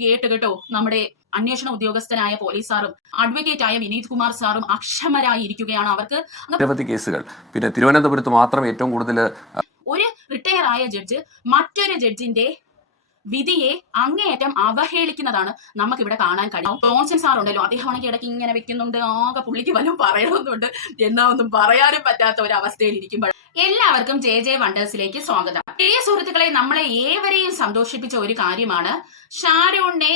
കേട്ട് കേട്ടോ നമ്മുടെ അന്വേഷണ ഉദ്യോഗസ്ഥനായ പോലീസ് സാറും അഡ്വക്കേറ്റ് ആയ വിനീത് കുമാർ സാറും അക്ഷമരായിരിക്കുകയാണ്. അവർക്ക് നിരവധി കേസുകൾ, പിന്നെ തിരുവനന്തപുരത്ത് മാത്രം ഏറ്റവും കൂടുതൽ ഒരു റിട്ടയർ ആയ ജഡ്ജ് മറ്റൊരു ജഡ്ജിന്റെ വിധിയെ അങ്ങേയറ്റം അവഹേളിക്കുന്നതാണ് നമുക്കിവിടെ കാണാൻ കഴിയും. ജോൺസൺ സാർ ഉണ്ടല്ലോ, അദ്ദേഹമാണെങ്കിൽ ഇടയ്ക്ക് ഇങ്ങനെ വെക്കുന്നുണ്ട്, ആകെ പുള്ളിക്ക് വല്ലതും പറയണമെന്നുണ്ട്, എന്നാ ഒന്നും പറയാനും പറ്റാത്ത ഒരു അവസ്ഥയിൽ ഇരിക്കുമ്പോൾ. എല്ലാവർക്കും ജെ വണ്ടേഴ്സിലേക്ക് സ്വാഗതം. പ്രിയ സുഹൃത്തുക്കളെ, നമ്മളെ ഏവരെയും സന്തോഷിപ്പിച്ച ഒരു കാര്യമാണ് ഷാരൂണിനെ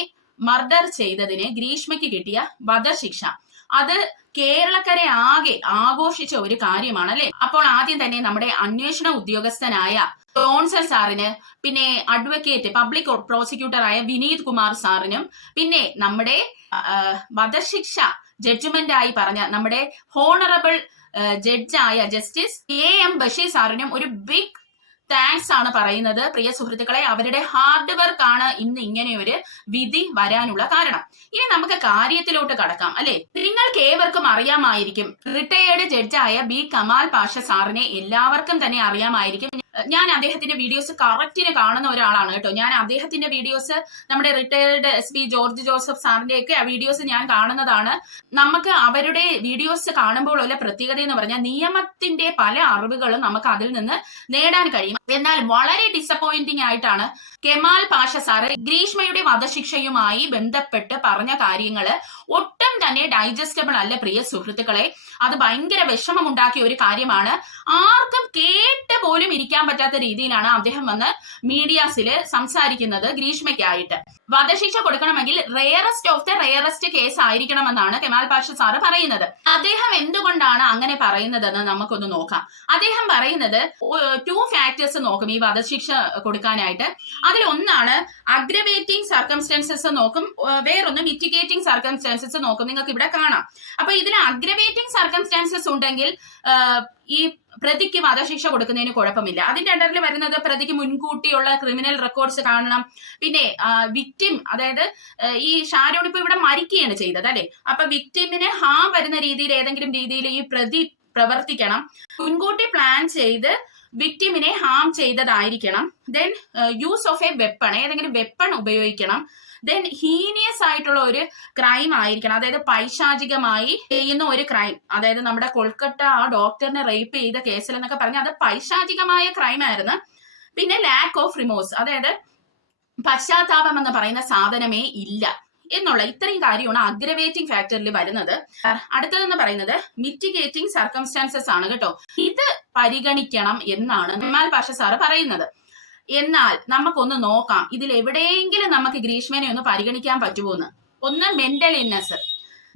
മർഡർ ചെയ്തതിന് ഗ്രീഷ്മയ്ക്ക് കിട്ടിയ വധശിക്ഷ. അത് കേരളക്കരെ ആകെ ആഘോഷിച്ച ഒരു കാര്യമാണ് അല്ലെ. അപ്പോൾ ആദ്യം തന്നെ നമ്മുടെ അന്വേഷണ ഉദ്യോഗസ്ഥനായ ജോൺസൺ സാറിന്, പിന്നെ അഡ്വക്കേറ്റ് പബ്ലിക് പ്രോസിക്യൂട്ടറായ വിനീത് കുമാർ സാറിനും, പിന്നെ നമ്മുടെ വധശിക്ഷ ജഡ്ജ്മെന്റ് ആയി പറഞ്ഞ നമ്മുടെ ഹോണറബിൾ ജഡ്ജായ ജസ്റ്റിസ് AM ബഷീർ സാറിനും ഒരു ബിഗ് താങ്ക്സ് ആണ് പറയുന്നത്. പ്രിയ സുഹൃത്തുക്കളെ, അവരുടെ ഹാർഡ് വർക്ക് ആണ് ഇന്ന് ഇങ്ങനെ ഒരു വിധി വരാനുള്ള കാരണം. ഇനി നമുക്ക് കാര്യത്തിലോട്ട് കടക്കാം അല്ലെ. നിങ്ങൾക്ക് ഏവർക്കും അറിയാമായിരിക്കും, റിട്ടയേർഡ് ജഡ്ജായ B കമാൽ പാഷ സാറിനെ എല്ലാവർക്കും തന്നെ അറിയാമായിരിക്കും. ഞാൻ അദ്ദേഹത്തിന്റെ വീഡിയോസ് കറക്റ്റിന് കാണുന്ന ഒരാളാണ് കേട്ടോ. ഞാൻ അദ്ദേഹത്തിന്റെ വീഡിയോസ്, നമ്മുടെ റിട്ടയേർഡ് SP ജോർജ് ജോസഫ് സാറിന്റെ ഒക്കെ വീഡിയോസ് ഞാൻ കാണുന്നതാണ്. നമുക്ക് അവരുടെ വീഡിയോസ് കാണുമ്പോൾ ഉള്ള പ്രത്യേകത എന്ന് പറഞ്ഞാൽ നിയമത്തിന്റെ പല അറിവുകളും നമുക്ക് അതിൽ നിന്ന് നേടാൻ കഴിയും. എന്നാൽ വളരെ ഡിസപ്പോയിന്റിംഗ് ആയിട്ടാണ് കെമാൽ പാഷ സാറ് ഗ്രീഷ്മയുടെ വധശിക്ഷയുമായി ബന്ധപ്പെട്ട് പറഞ്ഞ കാര്യങ്ങള് ഒട്ടും തന്നെ ഡൈജസ്റ്റബിൾ അല്ല പ്രിയ സുഹൃത്തുക്കളെ. അത് ഭയങ്കര വിഷമമുണ്ടാക്കിയ ഒരു കാര്യമാണ്. ആർക്കും കേട്ട് പോലും ഇരിക്കാൻ പറ്റാത്ത രീതിയിലാണ് അദ്ദേഹം വന്ന് മീഡിയാസില് സംസാരിക്കുന്നത് ഗ്രീഷ്മയ്ക്കായിട്ട്. വധശിക്ഷ കൊടുക്കണമെങ്കിൽ rarest of the rarest case ആയിരിക്കണമെന്നാണ് കെമാൽ പാഷ സാറ് പറയുന്നത്. അദ്ദേഹം എന്തുകൊണ്ടാണ് അങ്ങനെ പറയുന്നതെന്ന് നമുക്കൊന്ന് നോക്കാം. അദ്ദേഹം പറയുന്നത് 2 ഫാക്ടേഴ്സ് നോക്കും ഈ വധശിക്ഷ കൊടുക്കാനായിട്ട്. അതിലൊന്നാണ് അഗ്രവേറ്റിംഗ് സർക്കംസ്റ്റൻസസ് നോക്കും, വേറൊന്ന് മിറ്റിഗേറ്റിംഗ് സർക്കംസ്റ്റൻസസ് നോക്കും. നിങ്ങൾക്ക് ഇവിടെ കാണാം. അപ്പൊ ഇതിൽ അഗ്രവേറ്റിംഗ് സർക്കംസ്റ്റൻസസ് ഉണ്ടെങ്കിൽ ഈ പ്രതിക്ക് വധശിക്ഷ കൊടുക്കുന്നതിന് കുഴപ്പമില്ല. അതിന്റെ അണ്ടറിൽ വരുന്നത് പ്രതിക്ക് മുൻകൂട്ടിയുള്ള ക്രിമിനൽ റെക്കോർഡ്സ് കാണണം, പിന്നെ വിക്ടിം, അതായത് ഈ ഷാരൂൺ ഇപ്പൊ ഇവിടെ മരിക്കുകയാണ് ചെയ്തത് അല്ലെ. അപ്പൊ വിക്ടിമിന് ഹാം വരുന്ന രീതിയിൽ ഏതെങ്കിലും രീതിയിൽ ഈ പ്രതി പ്രവർത്തിക്കണം, മുൻകൂട്ടി പ്ലാൻ ചെയ്ത് വിക്ടിമിനെ ഹാം ചെയ്തതായിരിക്കണം. Then use of a weapon, ഏതെങ്കിലും വെപ്പൺ ഉപയോഗിക്കണം. ദെൻ ഹീനിയസ് ആയിട്ടുള്ള ഒരു ക്രൈം ആയിരിക്കണം, അതായത് പൈശാചികമായി ചെയ്യുന്ന ഒരു ക്രൈം. അതായത് നമ്മുടെ കൊൽക്കട്ട ആ ഡോക്ടറിനെ റേപ്പ് ചെയ്ത കേസിൽ എന്നൊക്കെ പറഞ്ഞാൽ അത് പൈശാചികമായ ക്രൈം ആയിരുന്നു. പിന്നെ ലാക്ക് ഓഫ് റിമോഴ്സ്, അതായത് പശ്ചാത്താപം എന്ന് പറയുന്ന സാധനമേ ഇല്ല എന്നുള്ള ഇത്രയും കാര്യമാണ് അഗ്രവേറ്റിംഗ് ഫാക്ടറിൽ വരുന്നത്. അടുത്തതെന്ന് പറയുന്നത് മിറ്റിഗേറ്റിംഗ് സർക്കംസ്റ്റാൻസസ് ആണ് കേട്ടോ. ഇത് പരിഗണിക്കണം എന്നാണ് കെമാൽ പാഷ സാറ് പറയുന്നത്. എന്നാൽ നമുക്കൊന്ന് നോക്കാം, ഇതിൽ എവിടെയെങ്കിലും നമുക്ക് ഗ്രീഷ്മനെ ഒന്ന് പരിഗണിക്കാൻ പറ്റുമോന്ന്. ഒന്ന്, മെന്റൽ ഇൽനെസ്.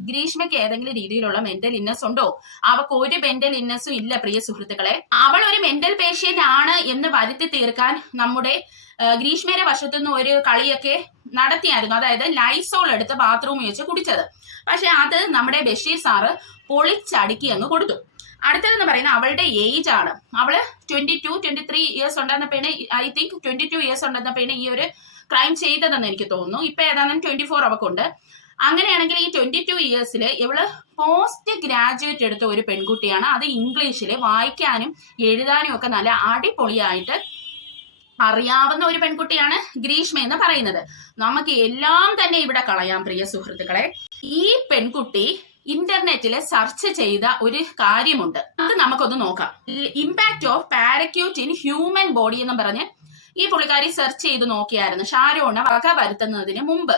ഗ്രീഷ്മയ്ക്ക് ഏതെങ്കിലും രീതിയിലുള്ള മെന്റൽ ഇൽനെസ് ഉണ്ടോ? അവൾക്ക് ഒരു മെന്റൽ ഇൽനെസ്സും ഇല്ല പ്രിയ സുഹൃത്തുക്കളെ. അവൾ ഒരു മെന്റൽ പേഷ്യന്റ് ആണ് എന്ന് വരുത്തി തീർക്കാൻ നമ്മുടെ ഗ്രീഷ്മയുടെ വശത്തുനിന്ന് ഒരു കളിയൊക്കെ നടത്തിയായിരുന്നു. അതായത് ലൈസോൾ എടുത്ത് ബാത്റൂമിൽ വെച്ച് കുടിച്ചത്. പക്ഷെ അത് നമ്മുടെ ബഷീർ സാറ് പൊളിച്ചടുക്കി അങ്ങ് കൊടുത്തു. അടുത്തതെന്ന് പറയുന്നത് അവളുടെ ഏജ് ആണ്. അവള് 22-23 ഇയേഴ്സ് ഉണ്ടെന്നപ്പോഴാണ്, ഐ തിങ്ക് 22 ഇയേഴ്സ് ഉണ്ടെന്നപ്പോഴാണ് ഈ ഒരു ക്രൈം ചെയ്തതെന്ന് എനിക്ക് തോന്നുന്നു. ഇപ്പൊ ഏതാനും 24 അവക്കുണ്ട്. അങ്ങനെയാണെങ്കിൽ ഈ 22 ഇയേഴ്സില് ഇവള് പോസ്റ്റ് ഗ്രാജുവേറ്റ് എടുത്ത ഒരു പെൺകുട്ടിയാണ്. അത് ഇംഗ്ലീഷില് വായിക്കാനും എഴുതാനും ഒക്കെ നല്ല അടിപൊളിയായിട്ട് അറിയാവുന്ന ഒരു പെൺകുട്ടിയാണ് ഗ്രീഷ്മ എന്ന് പറയുന്നത്. നമുക്ക് എല്ലാം തന്നെ ഇവിടെ കളയാം പ്രിയ സുഹൃത്തുക്കളെ. ഈ പെൺകുട്ടി ഇന്റർനെറ്റില് സെർച്ച് ചെയ്ത ഒരു കാര്യമുണ്ട്, അത് നമുക്കൊന്ന് നോക്കാം. Impact of paraquat in human body എന്ന് പറഞ്ഞ് ഈ പുള്ളിക്കാരി സെർച്ച് ചെയ്ത് നോക്കിയായിരുന്നു ഷാരൂണിനെ വക വരുത്തുന്നതിന് മുമ്പ്.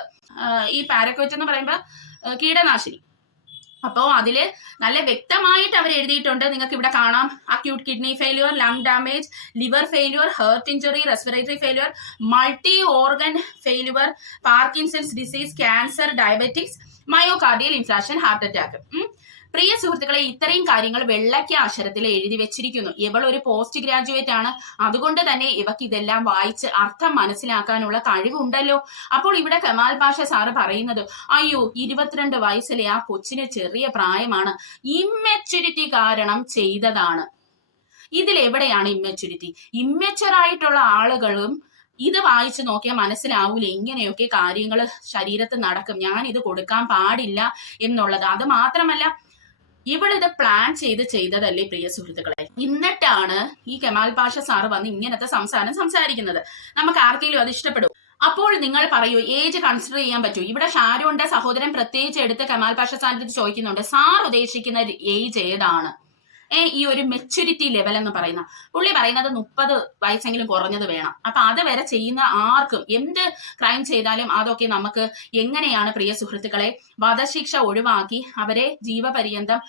ഈ പാരക്യൂട്ട് എന്ന് പറയുമ്പോൾ കീടനാശിനി. അപ്പോ അതില് നല്ല വ്യക്തമായിട്ട് അവർ എഴുതിയിട്ടുണ്ട്. നിങ്ങൾക്ക് ഇവിടെ കാണാം, acute kidney failure, lung damage, liver failure, heart injury, respiratory failure, multi organ failure, Parkinson's disease, cancer, diabetics, myocardial infarction, heart attack. പ്രിയ സുഹൃത്തുക്കളെ, ഇത്രയും കാര്യങ്ങൾ വെള്ളയ്ക്ക അക്ഷരത്തിൽ എഴുതി വെച്ചിരിക്കുന്നു. ഇവൾ ഒരു പോസ്റ്റ് ഗ്രാജുവേറ്റ് ആണ്, അതുകൊണ്ട് തന്നെ ഇവക്ക് ഇതെല്ലാം വായിച്ച് അർത്ഥം മനസ്സിലാക്കാനുള്ള കഴിവുണ്ടല്ലോ. അപ്പോൾ ഇവിടെ കെമാൽ പാഷ സാറ് പറയുന്നത്, അയ്യോ 22 വയസ്സിലെ ആ കൊച്ചിന് ചെറിയ പ്രായമാണ്, ഇമ്മെച്യൂരിറ്റി കാരണം ചെയ്തതാണ്. ഇതിലെവിടെയാണ് ഇമ്മെച്യൂരിറ്റി? ഇമ്മെച്യൂർ ആയിട്ടുള്ള ആളുകളും ഇത് വായിച്ചു നോക്കിയാൽ മനസ്സിലാവൂല ഇങ്ങനെയൊക്കെ കാര്യങ്ങൾ ശരീരത്ത് നടക്കും, ഞാൻ ഇത് കൊടുക്കാൻ പാടില്ല എന്നുള്ളത്. അത് മാത്രമല്ല, ഇവളിത് പ്ലാൻ ചെയ്തതല്ലേ പ്രിയ സുഹൃത്തുക്കളെ. എന്നിട്ടാണ് ഈ കെമാൽ പാഷ സാറ് വന്ന് ഇങ്ങനത്തെ സംസാരിക്കുന്നത്. നമുക്ക് ആർക്കെങ്കിലും അത് ഇഷ്ടപ്പെടും? അപ്പോൾ നിങ്ങൾ പറയൂ ഏജ് കൺസിഡർ ചെയ്യാൻ പറ്റൂ? ഇവിടെ ഷാരൂന്റെ സഹോദരൻ പ്രത്യേകിച്ച് എടുത്ത് കമാൽ പാഷ സാറിന്റെ ചോദിക്കുന്നുണ്ട്, സാർ ഉദ്ദേശിക്കുന്ന ഏജ് ഏതാണ്? ഈ ഒരു മെച്യൂരിറ്റി ലെവൽ എന്ന് പറയുന്ന പുള്ളി പറയുന്നത് 30 വയസ്സെങ്കിലും കുറഞ്ഞത് വേണം. അപ്പൊ അത് വരെ ചെയ്യുന്ന ആർക്കും എന്ത് ക്രൈം ചെയ്താലും അതൊക്കെ നമുക്ക് എങ്ങനെയാണ് പ്രിയ സുഹൃത്തുക്കളെ വധശിക്ഷ ഒഴിവാക്കി അവരെ ജീവപര്യന്തം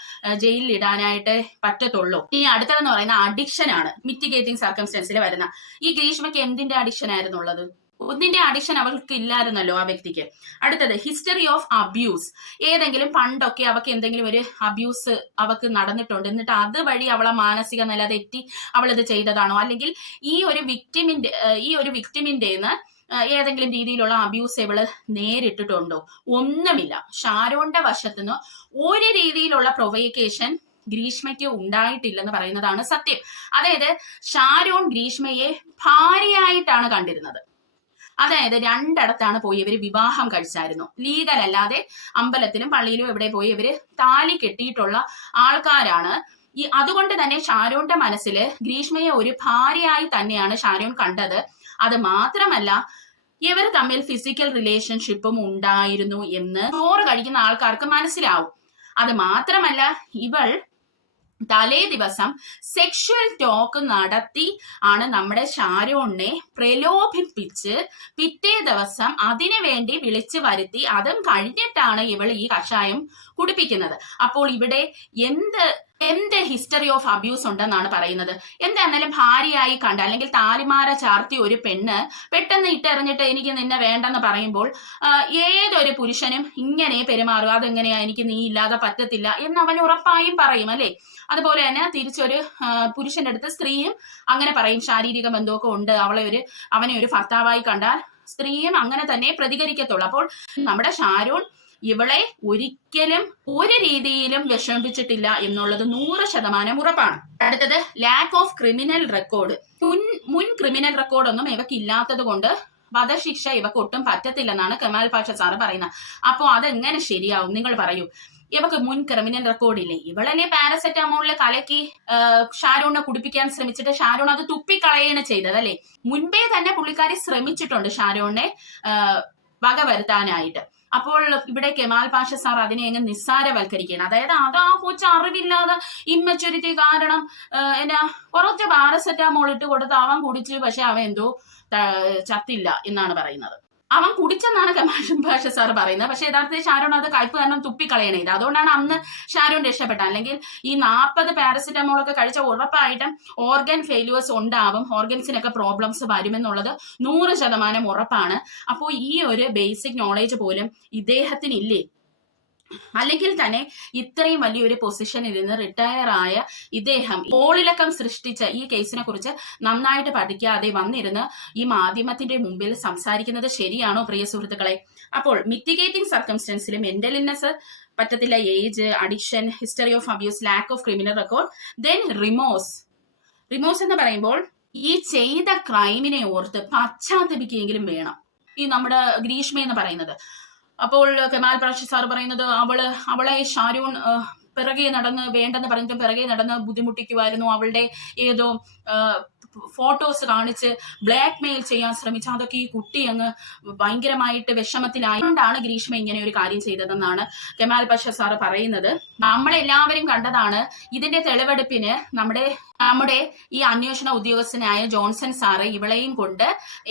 ജയിലിൽ ഇടാനായിട്ട് പറ്റത്തുള്ളൂ. ഈ അടുത്തതെന്ന് പറയുന്ന അഡിക്ഷൻ ആണ് മിറ്റിഗേറ്റിംഗ് സർക്കംസ്റ്റൻസിൽ വരുന്ന. ഈ ഗ്രീഷ്മയ്ക്ക് എന്തിന്റെ അഡിക്ഷൻ ആയിരുന്നുള്ളത്? ഒന്നിന്റെ അഡിക്ഷൻ അവൾക്ക് ഇല്ലായിരുന്നല്ലോ ആ വ്യക്തിക്ക്. അടുത്തത് ഹിസ്റ്ററി ഓഫ് അബ്യൂസ്. ഏതെങ്കിലും പണ്ടൊക്കെ അവൾക്ക് എന്തെങ്കിലും ഒരു അബ്യൂസ് അവൾക്ക് നടന്നിട്ടുണ്ട്, എന്നിട്ട് അതുവഴി അവളെ മാനസിക നില തെറ്റി അവൾ ഇത് ചെയ്തതാണോ? അല്ലെങ്കിൽ ഈ ഒരു വിക്ടിമിന്റെന്ന് ഏതെങ്കിലും രീതിയിലുള്ള അബ്യൂസ് ഇവള് നേരിട്ടിട്ടുണ്ടോ? ഒന്നുമില്ല. ഷാരോന്റെ വശത്തുനിന്ന് ഒരു രീതിയിലുള്ള പ്രൊവോക്കേഷൻ ഗ്രീഷ്മയ്ക്ക് ഉണ്ടായിട്ടില്ലെന്ന് പറയുന്നതാണ് സത്യം. അതായത് ഷാരോൺ ഗ്രീഷ്മയെ ഭാര്യയായിട്ടാണ് കണ്ടിരുന്നത്. അതായത് രണ്ടിടത്താണ് പോയി ഇവര് വിവാഹം കഴിച്ചായിരുന്നു. ലീഗൽ അല്ലാതെ അമ്പലത്തിലും പള്ളിയിലും എവിടെ പോയി ഇവര് താലി കെട്ടിയിട്ടുള്ള ആൾക്കാരാണ്. അതുകൊണ്ട് തന്നെ ഷാരോന്റെ മനസ്സിൽ ഗ്രീഷ്മയെ ഒരു ഭാര്യയായി തന്നെയാണ് ഷാരോൺ കണ്ടത്. അത് മാത്രമല്ല ഇവർ തമ്മിൽ ഫിസിക്കൽ റിലേഷൻഷിപ്പും ഉണ്ടായിരുന്നു എന്ന് ചോറ് കഴിക്കുന്ന ആൾക്കാർക്ക് മനസ്സിലാവും. അത് മാത്രമല്ല ഇവൾ തലേ ദിവസം സെക്ഷൽ ടോക്ക് നടത്തി ആണ് നമ്മുടെ ഷാരോണിനെ പ്രലോഭിപ്പിച്ച് പിറ്റേ ദിവസം അതിനു വേണ്ടി വിളിച്ചു വരുത്തി, അതും കഴിഞ്ഞിട്ടാണ് ഇവൾ ഈ കഷായം കുടിപ്പിക്കുന്നത്. അപ്പോൾ ഇവിടെ എന്ത് ഹിസ്റ്ററി ഓഫ് അബ്യൂസ് ഉണ്ടെന്നാണ് പറയുന്നത്? എന്തായാലും ഭാര്യയായി കണ്ട അല്ലെങ്കിൽ താലിമാര ചാർത്തി ഒരു പെണ്ണ് പെട്ടെന്ന് ഇട്ടെറിഞ്ഞിട്ട് എനിക്ക് നിന്നെ വേണ്ടെന്ന് പറയുമ്പോൾ ഏതൊരു പുരുഷനും ഇങ്ങനെ പെരുമാറുക, അതെങ്ങനെയാ, എനിക്ക് നീ ഇല്ലാതെ പറ്റത്തില്ല എന്ന് അവൻ ഉറപ്പായും പറയും അല്ലെ? അതുപോലെ തന്നെ തിരിച്ചൊരു പുരുഷന്റെ അടുത്ത് സ്ത്രീയും അങ്ങനെ പറയും. ശാരീരിക ബന്ധമൊക്കെ ഉണ്ട്, അവനെ ഒരു ഭർത്താവായി കണ്ടാൽ സ്ത്രീയും അങ്ങനെ തന്നെ പ്രതികരിക്കത്തുള്ളൂ. അപ്പോൾ നമ്മുടെ ഷാരോൺ ഇവളെ ഒരിക്കലും ഒരു രീതിയിലും വിഷമിപ്പിച്ചിട്ടില്ല എന്നുള്ളത് 100% ഉറപ്പാണ്. അടുത്തത് ലാക്ക് ഓഫ് ക്രിമിനൽ റെക്കോർഡ്. മുൻ ക്രിമിനൽ റെക്കോർഡൊന്നും ഇവക്ക് ഇല്ലാത്തത് കൊണ്ട് വധശിക്ഷ ഇവക്ക് ഒട്ടും പറ്റത്തില്ലെന്നാണ് കമാൽ പാഷ സാറ് പറയുന്നത്. അപ്പോ അതെങ്ങനെ ശരിയാവും നിങ്ങൾ പറയൂ? ഇവക്ക് മുൻ ക്രിമിനൽ റെക്കോർഡ് ഇല്ലേ? ഇവളല്ലേ പാരസെറ്റമോളില് കലക്കി ഷാരോണിനെ കുടിപ്പിക്കാൻ ശ്രമിച്ചിട്ട് ഷാരോൺ അത് തുപ്പിക്കളയാണ് ചെയ്തത് അല്ലെ? മുൻപേ തന്നെ പുള്ളിക്കാരി ശ്രമിച്ചിട്ടുണ്ട് ഷാരോണിനെ വകവരുത്താനായിട്ട്. അപ്പോൾ ഇവിടെ കെമാൽ പാഷ സാർ അതിനെ അങ്ങ് നിസ്സാരവൽക്കരിക്കുകയാണ്. അതായത് അത് ആ കൊച്ചു അറിവില്ലാതെ ഇമ്മച്യൂരിറ്റി കാരണം കുറച്ച് പാരസെറ്റമോൾ ഇട്ട് കൊടുത്ത് അവൻ കുടിച്ച്, പക്ഷെ അവൻ എന്തോ ചത്തില്ല എന്നാണ് പറയുന്നത്. അവൻ കുടിച്ചെന്നാണ് കമാൽ പാഷ സാർ പറയുന്നത്. പക്ഷെ യഥാർത്ഥത്തിൽ ഷാരോൺ അത് കയ്പ് കാരണം തുപ്പിക്കളയണേ. ഇത് അതുകൊണ്ടാണ് അന്ന് ഷാരോൺ രക്ഷപ്പെട്ടത്. അല്ലെങ്കിൽ ഈ 40 പാരസെറ്റമോൾ ഒക്കെ കഴിച്ച ഉറപ്പായിട്ടും ഓർഗൻ ഫെയിലുവേഴ്സ് ഉണ്ടാവും, ഓർഗൻസിനൊക്കെ പ്രോബ്ലംസ് വരുമെന്നുള്ളത് 100% ഉറപ്പാണ്. അപ്പോൾ ഈ ഒരു ബേസിക് നോളേജ് പോലും ഇദ്ദേഹത്തിനില്ലേ? അല്ലെങ്കിൽ തന്നെ ഇത്രയും വലിയൊരു പൊസിഷനിൽ നിന്ന് റിട്ടയർ ആയ ഇദ്ദേഹം ഓളിളക്കം സൃഷ്ടിച്ച ഈ കേസിനെ കുറിച്ച് നന്നായിട്ട് പഠിക്കാതെ വന്നിരുന്ന് ഈ മാധ്യമത്തിന്റെ മുമ്പിൽ സംസാരിക്കുന്നത് ശരിയാണോ പ്രിയ സുഹൃത്തുക്കളെ? അപ്പോൾ മിറ്റിഗേറ്റിംഗ് സർക്കംസ്റ്റൻസിൽ മെന്റൽ ഇൽനെസ് പറ്റത്തില്ല, age, addiction, history of abuse, lack of criminal record, then remorse എന്ന് പറയുമ്പോൾ ഈ ചെയ്ത ക്രൈമിനെ ഓർത്ത് പശ്ചാത്തപിക്കുകയെങ്കിലും വേണം ഈ നമ്മുടെ ഗ്രീഷ്മ എന്ന് പറയുന്നത്. അപ്പോൾ കമാൽ പാഷ സാർ പറയുന്നത് അവളെ ഷാരൂൺ പിറകെ നടന്ന് വേണ്ടെന്ന് പറഞ്ഞിട്ട് പിറകെ നടന്ന് ബുദ്ധിമുട്ടിക്കുമായിരുന്നു, അവളുടെ ഏതോ ഫോട്ടോസ് കാണിച്ച് ബ്ലാക്ക് മെയിൽ ചെയ്യാൻ ശ്രമിച്ച അതൊക്കെ ഈ കുട്ടി അങ്ങ് ഭയങ്കരമായിട്ട് വിഷമത്തിലായതുകൊണ്ടാണ് ഗ്രീഷ്മ ഇങ്ങനെ ഒരു കാര്യം ചെയ്തതെന്നാണ് കമാൽ പാഷ സാർ പറയുന്നത്. നമ്മളെല്ലാവരും കണ്ടതാണ്. ഇതിന്റെ തെളിവെടുപ്പിന് നമ്മുടെ ഈ അന്വേഷണ ഉദ്യോഗസ്ഥനായ ജോൺസൺ സാറ് ഇവളെയും കൊണ്ട്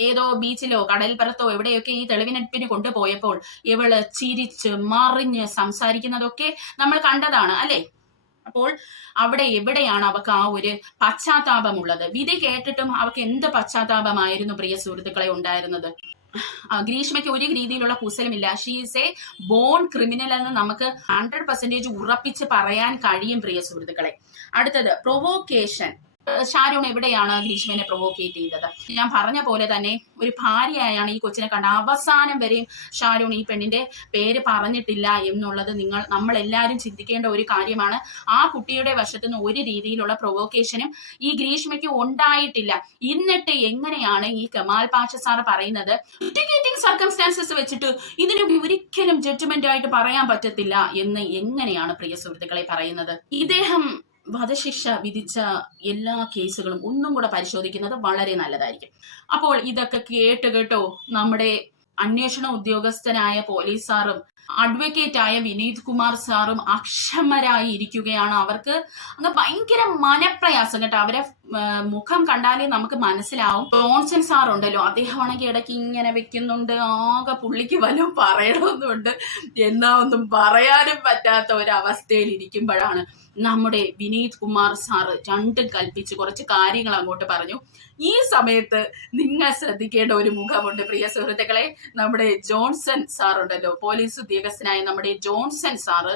ഏതോ ബീച്ചിലോ കടൽപ്പുറത്തോ എവിടെയൊക്കെ ഈ തെളിവെടുപ്പിന് കൊണ്ടുപോയപ്പോൾ ഇവള് ചിരിച്ച് മറിഞ്ഞ് സംസാരിക്കുന്നതൊക്കെ നമ്മൾ കണ്ടതാണ് അല്ലെ? അപ്പോൾ അവിടെ എവിടെയാണ് അവർക്ക് ആ ഒരു പശ്ചാത്താപമുള്ളത്? വിധി കേട്ടിട്ടും അവർക്ക് എന്ത് പശ്ചാത്താപമായിരുന്നു പ്രിയ സുഹൃത്തുക്കളെ ഉണ്ടായിരുന്നത്? ഗ്രീഷ്മയ്ക്ക് ഒരു രീതിയിലുള്ള കുശലമില്ല. She is a born criminal എന്ന് നമുക്ക് 100% ഉറപ്പിച്ച് പറയാൻ കഴിയും പ്രിയ സുഹൃത്തുക്കളെ. അടുത്തത് പ്രൊവോക്കേഷൻ. ഷാരൂൺ എവിടെയാണ് ഗ്രീഷ്മനെ പ്രൊവോക്കേറ്റ് ചെയ്തത്? ഞാൻ പറഞ്ഞ പോലെ തന്നെ ഒരു ഭാര്യയായാണ് ഈ കൊച്ചിനെ കണ്ട. അവസാനം വരെയും ഷാരൂൺ ഈ പെണ്ണിന്റെ പേര് പറഞ്ഞിട്ടില്ല എന്നുള്ളത് നമ്മളെല്ലാവരും ചിന്തിക്കേണ്ട ഒരു കാര്യമാണ്. ആ കുട്ടിയുടെ വശത്തുനിന്ന് ഒരു രീതിയിലുള്ള പ്രൊവോക്കേഷനും ഈ ഗ്രീഷ്മയ്ക്ക് ഉണ്ടായിട്ടില്ല. എന്നിട്ട് എങ്ങനെയാണ് ഈ കമാൽ പാഷ സാർ പറയുന്നത് മിറ്റിഗേറ്റിംഗ് സർക്കംസ്റ്റാൻസസ് വെച്ചിട്ട് ഇതിന് ഒരിക്കലും ജഡ്ജ്മെന്റ് ആയിട്ട് പറയാൻ പറ്റത്തില്ല എന്ന് എങ്ങനെയാണ് പ്രിയ സുഹൃത്തുക്കളെ പറയുന്നത്? ഇദ്ദേഹം വധശിക്ഷ വിധിച്ച എല്ലാ കേസുകളും ഒന്നും കൂടെ പരിശോധിക്കുന്നത് വളരെ നല്ലതായിരിക്കും. അപ്പോൾ ഇതൊക്കെ കേട്ടോ നമ്മുടെ അന്വേഷണ ഉദ്യോഗസ്ഥനായ പോലീസ് സാറും അഡ്വക്കേറ്റ് ആയ വിനീത് കുമാർ സാറും അക്ഷമരായി ഇരിക്കുകയാണ്. അവർക്ക് അങ്ങ് ഭയങ്കര മനപ്രയാസം കേട്ടോ. അവരെ മുഖം കണ്ടാലേ നമുക്ക് മനസ്സിലാവും. ജോൺസൺ സാർ ഉണ്ടല്ലോ, അദ്ദേഹമാണെങ്കിൽ ഇടയ്ക്ക് ഇങ്ങനെ വെക്കുന്നുണ്ട്, ആകെ പുള്ളിക്ക് വല്ലതും പറയണമെന്നുണ്ട്, എന്നാ ഒന്നും പറയാനും പറ്റാത്ത ഒരവസ്ഥയിൽ ഇരിക്കുമ്പോഴാണ് നമ്മുടെ വിനീത് കുമാർ സാറ് രണ്ടും കൽപ്പിച്ച് കുറച്ച് കാര്യങ്ങൾ അങ്ങോട്ട് പറഞ്ഞു. ഈ സമയത്ത് നിങ്ങൾ ശ്രദ്ധിക്കേണ്ട ഒരു മുഖമുണ്ട് പ്രിയ സുഹൃത്തുക്കളെ. നമ്മുടെ ജോൺസൺ സാർ ഉണ്ടല്ലോ, പോലീസ് ഉദ്യോഗസ്ഥനായ നമ്മുടെ ജോൺസൺ സാറ്,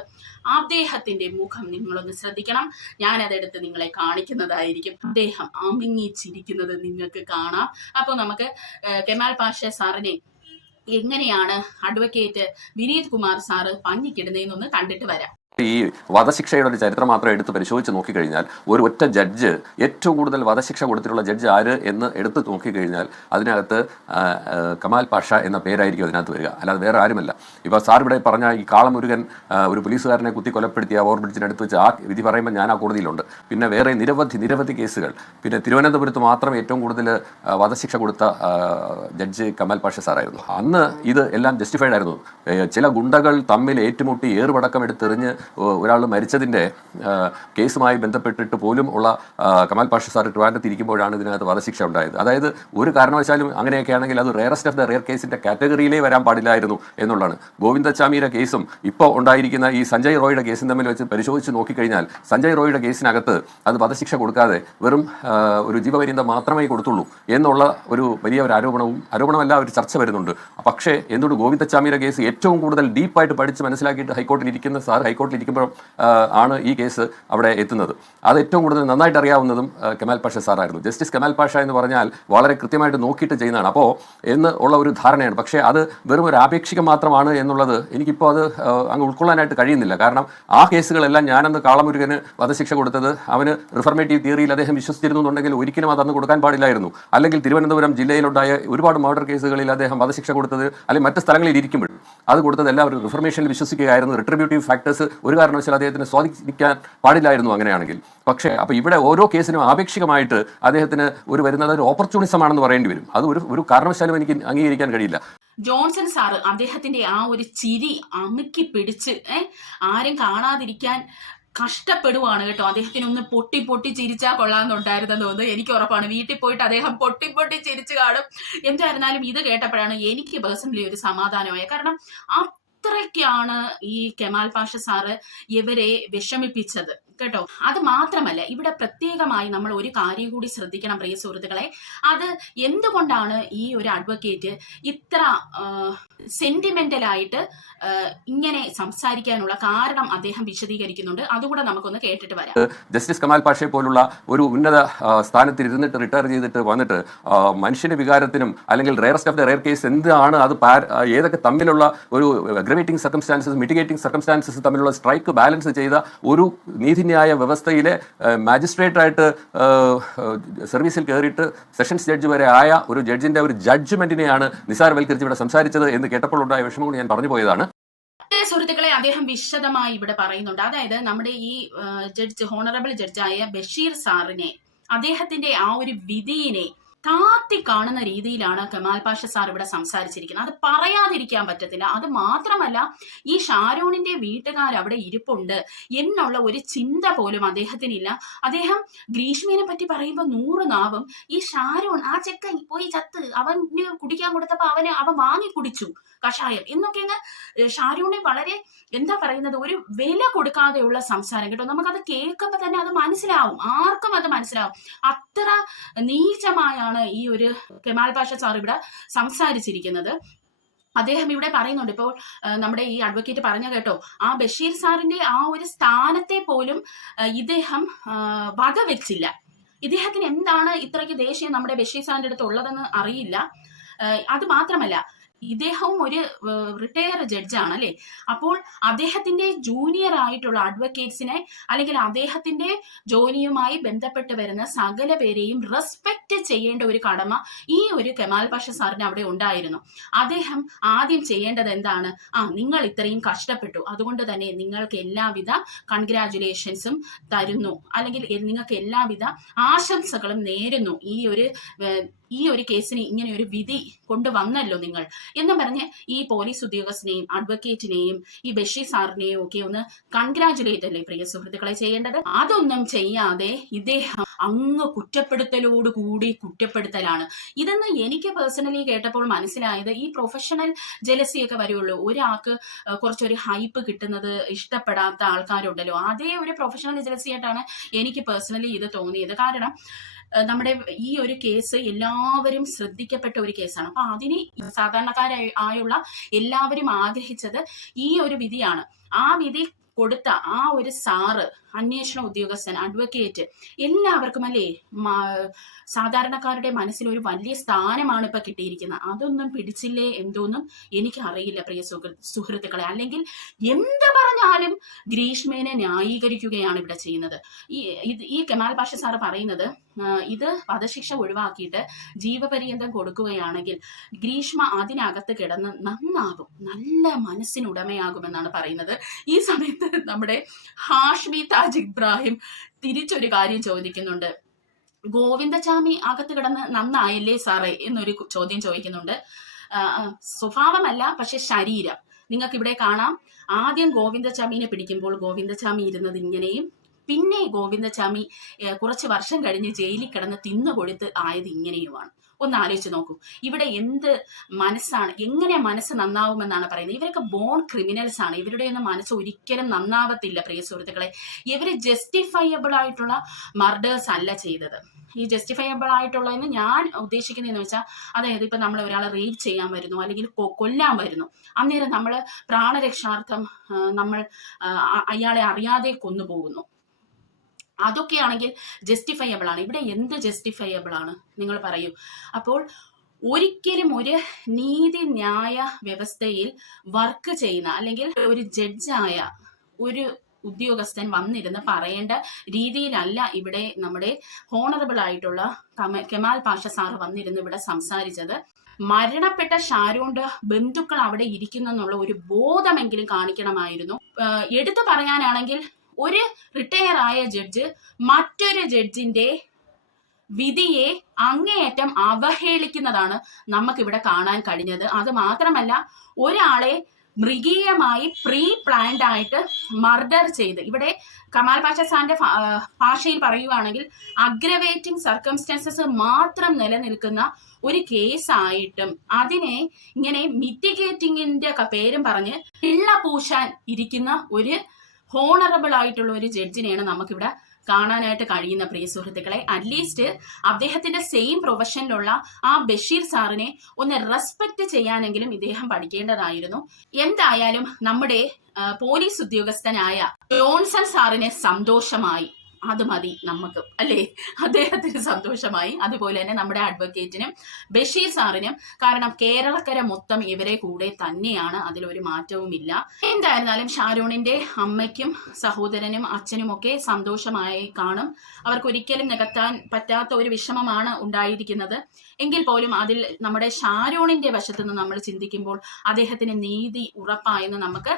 അദ്ദേഹത്തിന്റെ മുഖം നിങ്ങളൊന്ന് ശ്രദ്ധിക്കണം. ഞാനതെടുത്ത് നിങ്ങളെ കാണിക്കുന്നതായിരിക്കും. അദ്ദേഹം അമിങ്ങിച്ചിരിക്കുന്നത് നിങ്ങൾക്ക് കാണാം. അപ്പോൾ നമുക്ക് കെമാൽ പാഷ സാറിനെ എങ്ങനെയാണ് അഡ്വക്കേറ്റ് വിനീത് കുമാർ സാറ് പഞ്ഞിക്കിടുന്നതെന്നൊന്ന് കണ്ടിട്ട് വരാം. ഈ വധശിക്ഷയുടെ ഒരു ചരിത്രം മാത്രം എടുത്ത് പരിശോധിച്ച് നോക്കിക്കഴിഞ്ഞാൽ ഒരു ഒറ്റ ജഡ്ജ് ഏറ്റവും കൂടുതൽ വധശിക്ഷ കൊടുത്തിട്ടുള്ള ജഡ്ജ് ആര് എന്ന് എടുത്ത് നോക്കിക്കഴിഞ്ഞാൽ അതിനകത്ത് കമാൽ പാഷ എന്ന പേരായിരിക്കും അതിനകത്ത് വരിക, അല്ലാതെ വേറെ ആരുമല്ല. ഇപ്പോൾ സാർ ഇവിടെ പറഞ്ഞ ഈ കാളമുരുകൻ ഒരു പോലീസുകാരനെ കുത്തി കൊലപ്പെടുത്തിയ ഓവർ ബ്രിഡ്ജിനടുത്ത് വെച്ച് ആ വിധി പറയുമ്പോൾ ഞാൻ ആ കോടതിയിലുണ്ട്. പിന്നെ വേറെ നിരവധി കേസുകൾ. പിന്നെ തിരുവനന്തപുരത്ത് മാത്രം ഏറ്റവും കൂടുതൽ വധശിക്ഷ കൊടുത്ത ജഡ്ജ് കമാൽ പാഷ സാറായിരുന്നു. അന്ന് ഇത് എല്ലാം ജസ്റ്റിഫൈഡ് ആയിരുന്നു. ചില ഗുണ്ടകൾ തമ്മിൽ ഏറ്റുമുട്ടി ഏറുപടക്കം എടുത്തെറിഞ്ഞ് ഒരാൾ മരിച്ചതിൻ്റെ കേസുമായി ബന്ധപ്പെട്ടിട്ട് പോലും ഉള്ള കമാൽ പാഷ സാർ ട്രിവാൻഡ്രത്ത് ഇരിക്കുമ്പോഴാണ് ഇതിനകത്ത് വധശിക്ഷ ഉണ്ടായത്. അതായത് ഒരു കാരണവശാലും അങ്ങനെയൊക്കെ ആണെങ്കിൽ അത് റെയറസ്റ്റ് ഓഫ് ദ റെയർ കേസിൻ്റെ കാറ്റഗറിയിലേ വരാൻ പാടില്ലായിരുന്നു എന്നുള്ളതാണ്. ഗോവിന്ദച്ചാമിയുടെ കേസും ഇപ്പോൾ ഉണ്ടായിരിക്കുന്ന ഈ സഞ്ജയ് റോയുടെ കേസും തമ്മിൽ വെച്ച് പരിശോധിച്ച് നോക്കിക്കഴിഞ്ഞാൽ സഞ്ജയ് റോയുടെ കേസിനകത്ത് അത് വധശിക്ഷ കൊടുക്കാതെ വെറും ഒരു ജീവപര്യന്തം മാത്രമേ കൊടുത്തുള്ളൂ എന്നുള്ള ഒരു വലിയ ഒരു ആരോപണമല്ല ഒരു ചർച്ച വരുന്നുണ്ട്. പക്ഷേ എന്തുകൊണ്ട് ഗോവിന്ദച്ചാമിയുടെ കേസ് ഏറ്റവും കൂടുതൽ ഡീപ്പായിട്ട് പഠിച്ച് മനസ്സിലാക്കിയിട്ട് ഹൈക്കോടതിയിൽ ഇരിക്കുന്ന സാർ ഹൈക്കോടതിയിൽ ഇരിക്കുമ്പോൾ ആണ് ഈ കേസ് അവിടെ എത്തുന്നത്. അത് ഏറ്റവും കൂടുതൽ നന്നായിട്ട് അറിയാവുന്നതും കെമാൽ പാഷ സാറായിരുന്നു. ജസ്റ്റിസ് കെമാൽ പാഷ എന്ന് പറഞ്ഞാൽ വളരെ കൃത്യമായിട്ട് നോക്കിയിട്ട് ചെയ്യുന്നതാണ്. അപ്പോൾ എന്ന് ഉള്ള ഒരു ധാരണയാണ്. പക്ഷേ അത് വെറും ഒരു ആപേക്ഷികം മാത്രമാണ് എന്നുള്ളത് എനിക്കിപ്പോൾ അത് അങ്ങ് ഉൾക്കൊള്ളാനായിട്ട് കഴിയുന്നില്ല. കാരണം ആ കേസുകളെല്ലാം ഞാനന്ന് കാളമുരുകന് വധശിക്ഷ കൊടുത്തത് അവന് റിഫർമേറ്റീവ് തിയറിയിൽ അദ്ദേഹം വിശ്വസിച്ചിരുന്നു എന്നുണ്ടെങ്കിൽ ഒരിക്കലും അതന്ന് കൊടുക്കാൻ പാടില്ലായിരുന്നു. അല്ലെങ്കിൽ തിരുവനന്തപുരം ജില്ലയിലുണ്ടായ ഒരുപാട് മർഡർ കേസുകളിൽ അദ്ദേഹം വധശിക്ഷ കൊടുത്തത് അല്ലെങ്കിൽ മറ്റ് സ്ഥലങ്ങളിൽ ഇരിക്കുമ്പോൾ അത് കൊടുത്തത് എല്ലാവരും റിഫർമേഷനിൽ വിശ്വസിക്കുകയായിരുന്നു. റിട്രിബ്യൂട്ടീവ് ഫാക്ടേഴ്സ് ഒരു കാരണവശാലും അദ്ദേഹത്തിന് സ്വാധീനിക്കാൻ പാടില്ലായിരുന്നു അങ്ങനെയാണെങ്കിൽ. പക്ഷേ അപ്പോൾ ഇവിടെ ഓരോ കേസിനും ആപേക്ഷികമായിട്ട് അദ്ദേഹത്തിന് വരുന്നത് ഒരു ഓപ്പർച്യൂണിസം ആണെന്ന് പറയേണ്ടി വരും. അത് ഒരു കാരണവശാലും എനിക്ക് അംഗീകരിക്കാൻ കഴിയില്ല. ജോൺസൺ സാറ് അദ്ദേഹത്തിന്റെ ആ ഒരു ചിരി അമുക്കി പിടിച്ച് ആരും കാണാതിരിക്കാൻ കഷ്ടപ്പെടുവാണ് കേട്ടോ. അദ്ദേഹത്തിന് ഒന്ന് പൊട്ടി ചിരിച്ചാൽ കൊള്ളാമെന്നുണ്ടായിരുന്നെന്ന് തോന്നുന്നു. എനിക്ക് ഉറപ്പാണ് വീട്ടിൽ പോയിട്ട് അദ്ദേഹം പൊട്ടി ചിരിച്ചു കാണും. എന്തായിരുന്നാലും ഇത് കേട്ടപ്പോഴാണ് എനിക്ക് പേഴ്സണലി ഒരു സമാധാനമായ. കാരണം അത്രയ്ക്കാണ് ഈ കെമാൽ പാഷ സാറ് ഇവരെ വിഷമിപ്പിച്ചത് കേട്ടോ. അത് മാത്രമല്ല, ഇവിടെ പ്രത്യേകമായി നമ്മൾ ഒരു കാര്യം കൂടി ശ്രദ്ധിക്കണം പ്രിയ സുഹൃത്തുക്കളെ. അത് എന്തുകൊണ്ടാണ് ഈ ഒരു അഡ്വക്കേറ്റ് ഇത്ര സെന്റിമെന്റലായിട്ട് ഇങ്ങനെ സംസാരിക്കാനുള്ള കാരണം അദ്ദേഹം വിശദീകരിക്കുന്നുണ്ട്. അതുകൂടെ നമുക്കൊന്ന് കേട്ടിട്ട് വരാം. ജസ്റ്റിസ് കമാൽ പാഷയെ പോലുള്ള ഒരു ഉന്നത സ്ഥാനത്തിൽ ഇരുന്നിട്ട് റിട്ടയർ ചെയ്തിട്ട് വന്നിട്ട് മനുഷ്യന്റെ വികാരത്തിനും അല്ലെങ്കിൽ rarest of the rare case എന്താണ്, അത് ഏതൊക്കെ തമ്മിലുള്ള ഒരു അഗ്രവേറ്റിംഗ് സർക്കംസ്റ്റാൻസസ് മിറ്റിഗേറ്റിംഗ് സർക്കംസ്റ്റാൻസസ് തമ്മിലുള്ള സ്ട്രൈക്ക് ബാലൻസ് ചെയ്ത ഒരു നീതിന്യായ വ്യവസ്ഥയിലെ മാജിസ്ട്രേറ്റായിട്ട് സർവീസിൽ കയറിയിട്ട് സെഷൻസ് ജഡ്ജ് വരെ ആയ ഒരു ജഡ്ജിന്റെ ഒരു ജഡ്ജ്മെന്റിനെയാണ് നിസാരവൽക്കരിച്ച് ഇവിടെ സംസാരിച്ചത് എന്ന് കേട്ടപ്പോൾ ഉണ്ടായ വിഷമം കൊണ്ട് ഞാൻ പറഞ്ഞു പോയതാണ്. സുഹൃത്തുക്കളെ, അദ്ദേഹം വിശദമായി ഇവിടെ പറയുന്നുണ്ട്. അതായത് നമ്മുടെ ഈ ജഡ്ജ് ഹോണറബിൾ ജഡ്ജായ ബഷീർ സാറിനെ, അദ്ദേഹത്തിന്റെ ആ ഒരു വിധിയെ താത്തി കാണുന്ന രീതിയിലാണ് കമാൽ പാഷ സാർ ഇവിടെ സംസാരിച്ചിരിക്കുന്നത്. അത് പറയാതിരിക്കാൻ പറ്റത്തില്ല. അത് മാത്രമല്ല, ഈ ഷാരോണിന്റെ വീട്ടുകാർ അവിടെ ഇരിപ്പുണ്ട് എന്നുള്ള ഒരു ചിന്ത പോലും അദ്ദേഹത്തിനില്ല. അദ്ദേഹം ഗ്രീഷ്മയെ പറ്റി പറയുമ്പോൾ 100 നാവും ഈ ഷാരോൺ ആ ചെക്കൻ പോയി ചത്ത് അവന് കുടിക്കാൻ കൊടുത്തപ്പോ അവൻ വാങ്ങി കുടിച്ചു കഷായം എന്നൊക്കെ ഷാരൂണിനെ വളരെ എന്താ പറയുന്നത്, ഒരു വില കൊടുക്കാതെയുള്ള സംസാരം കേട്ടോ. നമുക്കത് കേൾക്കുമ്പോൾ തന്നെ അത് മനസ്സിലാവും, ആർക്കും അത് മനസ്സിലാവും. അത്ര നീചമായാണ് ഈ ഒരു കെമാൽ പാഷ സാർ ഇവിടെ സംസാരിച്ചിരിക്കുന്നത്. അദ്ദേഹം ഇവിടെ പറയുന്നുണ്ട്. ഇപ്പോൾ നമ്മുടെ ഈ അഡ്വക്കേറ്റ് പറഞ്ഞ കേട്ടോ, ആ ബഷീർ സാറിന്റെ ആ ഒരു സ്ഥാനത്തെ പോലും ഇദ്ദേഹം വകവെച്ചില്ല. ഇദ്ദേഹത്തിന് എന്താണ് ഇത്രയ്ക്ക് ദേഷ്യം നമ്മുടെ ബഷീർ സാറിന്റെ അടുത്ത് ഉള്ളതെന്ന് അറിയില്ല. അത് മാത്രമല്ല, ഇദ്ദേഹവും ഒരു റിട്ടയർ ജഡ്ജാണ് അല്ലെ. അപ്പോൾ അദ്ദേഹത്തിന്റെ ജൂനിയർ ആയിട്ടുള്ള അഡ്വക്കേറ്റ്സിനെ അല്ലെങ്കിൽ അദ്ദേഹത്തിന്റെ ജോലിയുമായി ബന്ധപ്പെട്ട് വരുന്ന സകല പേരെയും റെസ്പെക്ട് ചെയ്യേണ്ട ഒരു കടമ ഈ ഒരു കെമാൽ പാഷ സാറിന് അവിടെ ഉണ്ടായിരുന്നു. അദ്ദേഹം ആദ്യം ചെയ്യേണ്ടത് എന്താണ്? നിങ്ങൾ ഇത്രയും കഷ്ടപ്പെട്ടു, അതുകൊണ്ട് തന്നെ നിങ്ങൾക്ക് എല്ലാവിധ കൺഗ്രാജുലേഷൻസും തരുന്നു, അല്ലെങ്കിൽ നിങ്ങൾക്ക് എല്ലാവിധ ആശംസകളും നേരുന്നു. ഈ ഒരു കേസിന് ഇങ്ങനെ ഒരു വിധി കൊണ്ടുവന്നല്ലോ നിങ്ങൾ എന്ന് പറഞ്ഞ് ഈ പോലീസ് ഉദ്യോഗസ്ഥനെയും അഡ്വക്കേറ്റിനെയും ഈ ബഷീർ സാറിനെയും ഒക്കെ ഒന്ന് കൺഗ്രാജുലേറ്റ് അല്ലേ പ്രിയ സുഹൃത്തുക്കളെ ചെയ്യേണ്ടത്. അതൊന്നും ചെയ്യാതെ ഇദ്ദേഹം അങ്ങ് കുറ്റപ്പെടുത്തലോടുകൂടി കുറ്റപ്പെടുത്തലാണ്. ഇതെന്ന് എനിക്ക് പേഴ്സണലി കേട്ടപ്പോൾ മനസ്സിലായത് ഈ പ്രൊഫഷണൽ ജലസിയൊക്കെ വരുള്ളൂ. ഒരാൾക്ക് കുറച്ചൊരു ഹൈപ്പ് കിട്ടുന്നത് ഇഷ്ടപ്പെടാത്ത ആൾക്കാരുണ്ടല്ലോ, അതേ ഒരു പ്രൊഫഷണൽ ജലസി ആയിട്ടാണ് എനിക്ക് പേഴ്സണലി ഇത് തോന്നിയത്. കാരണം നമ്മുടെ ഈ ഒരു കേസ് എല്ലാവരും ശ്രദ്ധിക്കപ്പെട്ട ഒരു കേസാണ്. അപ്പൊ അതിന് സാധാരണക്കാരായുള്ള എല്ലാവരും ആഗ്രഹിച്ചത് ഈ ഒരു വിധിയാണ്. ആ വിധി കൊടുത്ത ആ ഒരു സാറ്, അന്വേഷണ ഉദ്യോഗസ്ഥൻ, അഡ്വക്കേറ്റ്, എല്ലാവർക്കും അല്ലേ സാധാരണക്കാരുടെ മനസ്സിൽ ഒരു വലിയ സ്ഥാനമാണ് ഇപ്പൊ കിട്ടിയിരിക്കുന്നത്. അതൊന്നും പിടിച്ചില്ലേ എന്തോന്നും എനിക്ക് അറിയില്ല പ്രിയ സുഹൃത്തുക്കളെ. അല്ലെങ്കിൽ എന്ത് പറഞ്ഞാലും ഗ്രീഷ്മേനെ ന്യായീകരിക്കുകയാണ് ഇവിടെ ചെയ്യുന്നത്. ഈ കെമാൽ പാഷ സാറ് പറയുന്നത് ഇത് വധശിക്ഷ ഒഴിവാക്കിയിട്ട് ജീവപര്യന്തം കൊടുക്കുകയാണെങ്കിൽ ഗ്രീഷ്മ അതിനകത്ത് കിടന്ന് നന്നാകും, നല്ല മനസ്സിനുടമയാകുമെന്നാണ് പറയുന്നത്. ഈ സമയത്ത് നമ്മുടെ ഹാഷ്മി താജ് ഇബ്രാഹിം തിരിച്ചൊരു കാര്യം ചോദിക്കുന്നുണ്ട്. ഗോവിന്ദചാമി അകത്ത് കിടന്ന് നന്നായല്ലേ സാറേ എന്നൊരു ചോദ്യം ചോദിക്കുന്നുണ്ട്. സ്വഭാവമല്ല, പക്ഷെ ശരീരം നിങ്ങൾക്ക് ഇവിടെ കാണാം. ആദ്യം ഗോവിന്ദചാമിനെ പിടിക്കുമ്പോൾ ഗോവിന്ദചാമി ഇരുന്നത് ഇങ്ങനെയും, പിന്നെ ഗോവിന്ദചാമി കുറച്ച് വർഷം കഴിഞ്ഞ് ജയിലിൽ കിടന്ന് തിന്നുകൊടുത്ത് ആയത് ഇങ്ങനെയുമാണ്. ഒന്ന് ആലോചിച്ച് നോക്കൂ. ഇവിടെ എന്ത് മനസ്സാണ്, എങ്ങനെ മനസ്സ് നന്നാവുമെന്നാണ് പറയുന്നത്. ഇവരൊക്കെ ബോൺ ക്രിമിനൽസ് ആണ്. ഇവരുടെ ഒന്നും മനസ്സ് ഒരിക്കലും നന്നാവത്തില്ല പ്രിയ സുഹൃത്തുക്കളെ. ഇവര് ജസ്റ്റിഫയബിൾ ആയിട്ടുള്ള മർഡേഴ്സ് അല്ല ചെയ്തത്. ഈ ജസ്റ്റിഫയബിൾ ആയിട്ടുള്ളതെന്ന് ഞാൻ ഉദ്ദേശിക്കുന്നതെന്ന് വെച്ചാൽ, അതായത് ഇപ്പൊ നമ്മൾ ഒരാളെ റേപ്പ് ചെയ്യാൻ വരുന്നു അല്ലെങ്കിൽ കൊല്ലാൻ വരുന്നു, അന്നേരം നമ്മൾ പ്രാണരക്ഷാർത്ഥം നമ്മൾ അയാളെ അറിയാതെ കൊന്നുപോകുന്നു. അതൊക്കെയാണെങ്കിൽ ജസ്റ്റിഫയബിൾ ആണ്. ഇവിടെ എന്ത് ജസ്റ്റിഫയബിൾ ആണ് നിങ്ങൾ പറയൂ. അപ്പോൾ ഒരിക്കലും ഒരു നീതിന്യായ വ്യവസ്ഥയിൽ വർക്ക് ചെയ്യുന്ന അല്ലെങ്കിൽ ഒരു ജഡ്ജായ ഒരു ഉദ്യോഗസ്ഥൻ വന്നിരുന്ന് പറയേണ്ട രീതിയിലല്ല ഇവിടെ നമ്മുടെ ഹോണറബിൾ ആയിട്ടുള്ള കെമാൽ പാഷ സാർ വന്നിരുന്ന് ഇവിടെ സംസാരിച്ചത്. മരണപ്പെട്ട ഷാരോന്റെ ബന്ധുക്കൾ അവിടെ ഇരിക്കുന്നെന്നുള്ള ഒരു ബോധമെങ്കിലും കാണിക്കണമായിരുന്നു. എടുത്തു പറയാനാണെങ്കിൽ ഒരു റിട്ടയർ ആയ ജഡ്ജ് മറ്റൊരു ജഡ്ജിന്റെ വിധിയെ അങ്ങേയറ്റം അവഹേളിക്കുന്നതാണ് നമുക്കിവിടെ കാണാൻ കഴിഞ്ഞത്. അത് മാത്രമല്ല, ഒരാളെ മൃഗീയമായി പ്രീ പ്ലാൻഡ് ആയിട്ട് മർഡർ ചെയ്ത്, ഇവിടെ കമാൽ പാഷ സാറിന്റെ ഭാഷയിൽ പറയുകയാണെങ്കിൽ അഗ്രവേറ്റിംഗ് സർക്കംസ്റ്റൻസസ് മാത്രം നിലനിൽക്കുന്ന ഒരു കേസായിട്ടും അതിനെ ഇങ്ങനെ മിറ്റിഗേറ്റിംഗിന്റെ പേരും പറഞ്ഞ് പിള്ള പൂശാൻ ഇരിക്കുന്ന ഒരു ഹോണറബിൾ ആയിട്ടുള്ള ഒരു ജഡ്ജിനെയാണ് നമുക്കിവിടെ കാണാനായിട്ട് കഴിയുന്ന പ്രിയ സുഹൃത്തുക്കളെ. അറ്റ്ലീസ്റ്റ് അദ്ദേഹത്തിന്റെ സെയിം പ്രൊഫഷനിലുള്ള ആ ബഷീർ സാറിനെ ഒന്ന് റെസ്പെക്ട് ചെയ്യാനെങ്കിലും ഇദ്ദേഹം പഠിക്കേണ്ടതായിരുന്നു. എന്തായാലും നമ്മുടെ പോലീസ് ഉദ്യോഗസ്ഥനായ ജോൺസൺ സാറിന് സന്തോഷമായി, അത് മതി നമുക്ക് അല്ലേ. അദ്ദേഹത്തിന് സന്തോഷമായി, അതുപോലെ തന്നെ നമ്മുടെ അഡ്വക്കേറ്റിനും ബഷീർ സാറിനും. കാരണം കേരളക്കര മൊത്തം ഇവരെ കൂടെ തന്നെയാണ്, അതിലൊരു മാറ്റവുമില്ല. എന്തായിരുന്നാലും ഷാരോണിന്റെ അമ്മയ്ക്കും സഹോദരനും അച്ഛനും ഒക്കെ സന്തോഷമായി കാണും. അവർക്ക് ഒരിക്കലും നികത്താൻ പറ്റാത്ത ഒരു വിഷമമാണ് ഉണ്ടായിരിക്കുന്നത്. എങ്കിൽ പോലും അതിൽ നമ്മുടെ ഷാരോണിന്റെ വശത്ത് നിന്ന് നമ്മൾ ചിന്തിക്കുമ്പോൾ അദ്ദേഹത്തിന് നീതി ഉറപ്പായെന്ന് നമുക്ക്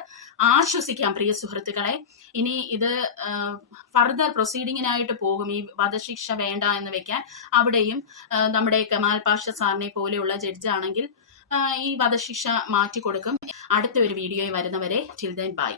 ആശ്വസിക്കാം പ്രിയ സുഹൃത്തുക്കളെ. ഇനി ഇത് ഫർദർ പ്രൊസീഡിങ്ങിനായിട്ട് പോകും. ഈ വധശിക്ഷ വേണ്ട എന്ന് വെക്കാൻ അവിടെയും നമ്മുടെ കമാൽ പാഷ സാറിനെ പോലെയുള്ള ജഡ്ജാണെങ്കിൽ ഈ വധശിക്ഷ മാറ്റിക്കൊടുക്കും. അടുത്ത ഒരു വീഡിയോയിൽ വരുന്നവരെ ചിൽ ദെൻ ബൈ.